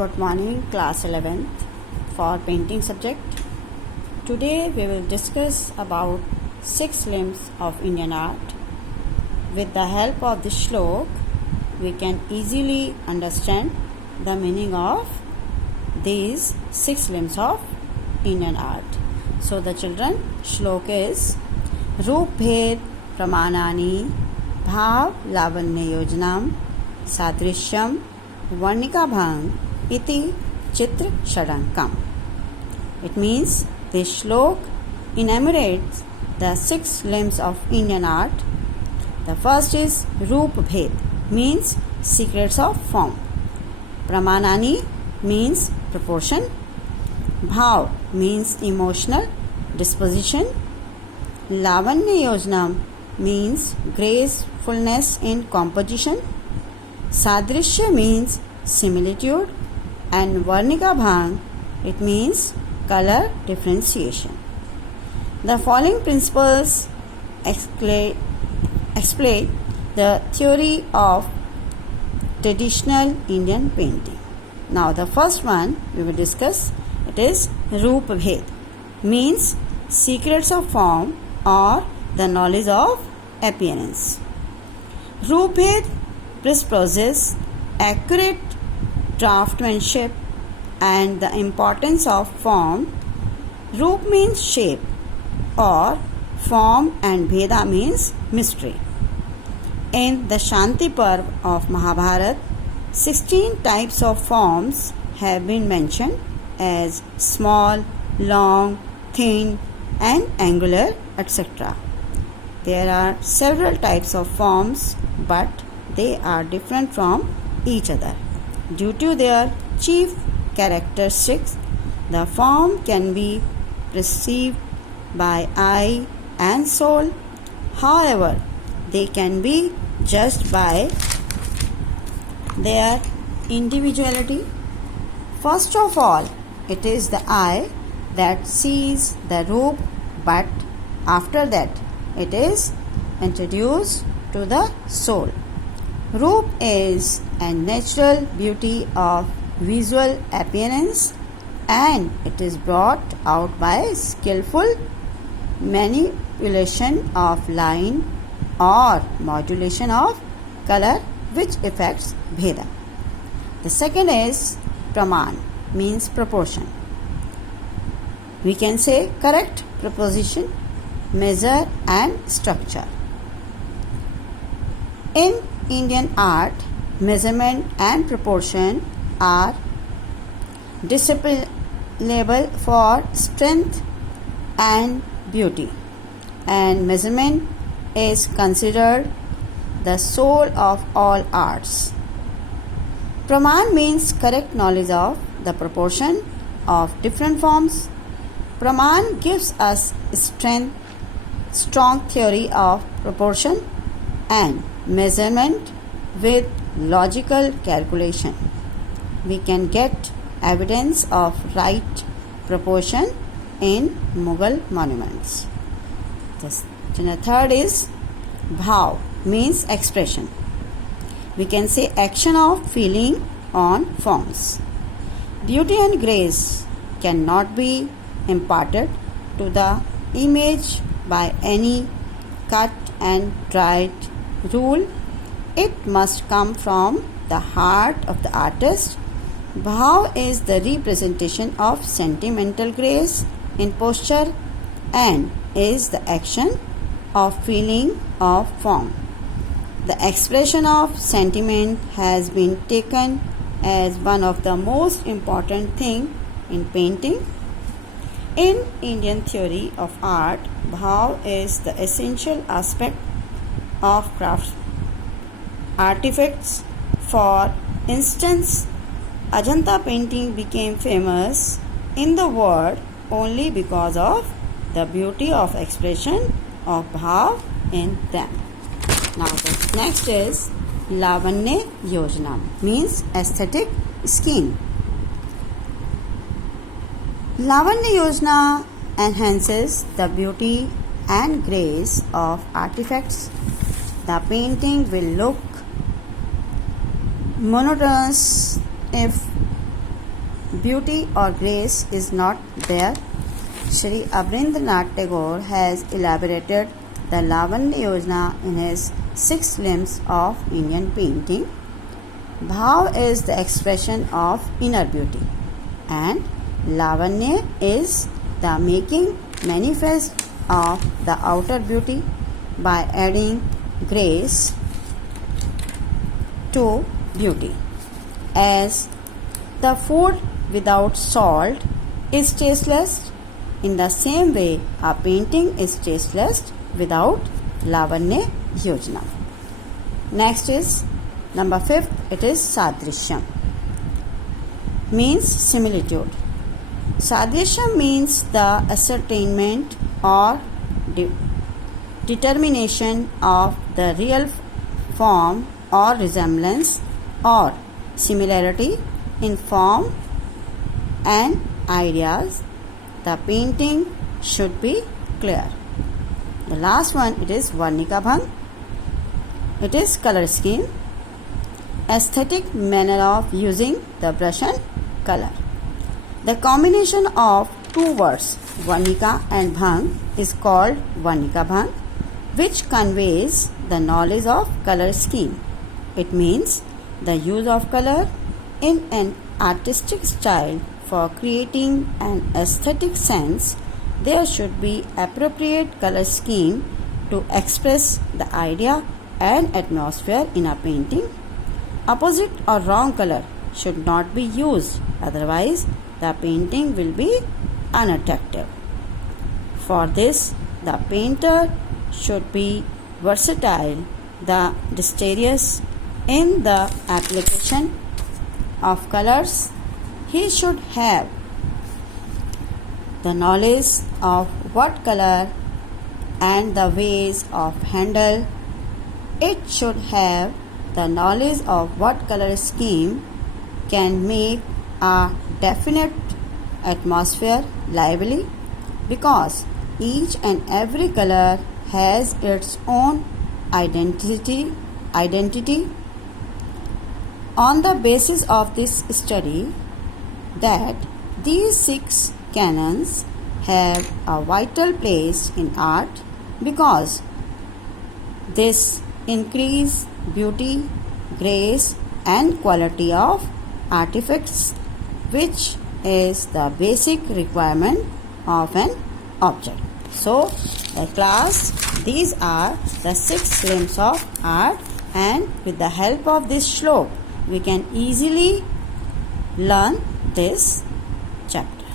Good morning, class 11th for painting subject. Today we will discuss about 6 limbs of Indian art. With the help of this shlok, we can easily understand the meaning of these 6 limbs of Indian art. So the children, shlok is Roop Bhed Pramanani Bhav Lavanya Yojnam Sadrishyam Varnika Bhang Iti Chitra Shadankam. It means this shlok enumerates the 6 limbs of Indian art. The first is Roop Bhed, means secrets of form. Pramanani means proportion. Bhav means emotional disposition. Lavanya Yojnam means gracefulness in composition. Sadrishya means similitude, and Varnika Bhang, it means color differentiation. The following principles explain the theory of traditional Indian painting. Now the first one we will discuss, it is Roop Bhed, means secrets of form or the knowledge of appearance. Roop Bhed presupposes accurate draftsmanship and the importance of form. Roop means shape or form and Bheda means mystery. In the Shanti Parv of Mahabharata, 16 types of forms have been mentioned as small, long, thin and angular, etc. There are several types of forms, but they are different from each other. Due to their chief characteristics, the form can be perceived by eye and soul. However, they can be judged by their individuality. First of all, it is the eye that sees the roop, but after that, it is introduced to the soul. Roop is a natural beauty of visual appearance, and it is brought out by skillful manipulation of line or modulation of color, which affects Bheda. The second is Praman, means proportion. We can say correct proposition, measure and structure. In Indian art, measurement and proportion are discernible for strength and beauty, and measurement is considered the soul of all arts. Praman means correct knowledge of the proportion of different forms. Praman gives us strong theory of proportion and measurement with logical calculation. We can get evidence of right proportion in Mughal monuments. The third is Bhav, means expression. We can say action of feeling on forms. Beauty and grace cannot be imparted to the image by any cut and dried rule. It must come from the heart of the artist. Bhav is the representation of sentimental grace in posture and is the action of feeling of form. The expression of sentiment has been taken as one of the most important things in painting. In Indian theory of art, Bhav is the essential aspect of crafts. Artifacts, for instance, Ajanta painting became famous in the world only because of the beauty of expression of Bhav in them. Now the next is Lavanya Yojnam, means aesthetic scheme. Lavanya Yojna enhances the beauty and grace of artifacts. The painting will look monotonous if beauty or grace is not there. Shri Abhindranath Tagore has elaborated the Lavanya Yojana in his 6 limbs of Indian painting. Bhav is the expression of inner beauty, and Lavanya is the making manifest of the outer beauty by adding grace to beauty. As the food without salt is tasteless, in the same way a painting is tasteless without Lavanya Yojana. Next is number 5th, it is Sadrishyam, means similitude. Sadrishyam means the ascertainment or determination of the real form or resemblance or similarity in form and ideas. The painting should be clear. The last one, it is Varnika Bhang. It is color scheme, aesthetic manner of using the brush and color. The combination of 2 words, Varnika and Bhang, is called Varnika Bhang, which conveys the knowledge of color scheme. It means the use of color in an artistic style for creating an aesthetic sense. There should be appropriate color scheme to express the idea and atmosphere in a painting. Opposite or wrong color should not be used, otherwise the painting will be unattractive. For this, the painter should be versatile, the dexterous in the application of colors. He should have the knowledge of what color and the ways of handle. It should have the knowledge of what color scheme can make a definite atmosphere lively, because each and every color has its own identity. On the basis of this study, that these 6 canons have a vital place in art, because this increase beauty, grace and quality of artifacts, which is the basic requirement of an object. So, class, these are the 6 limbs of art, and with the help of this shlok, we can easily learn this chapter.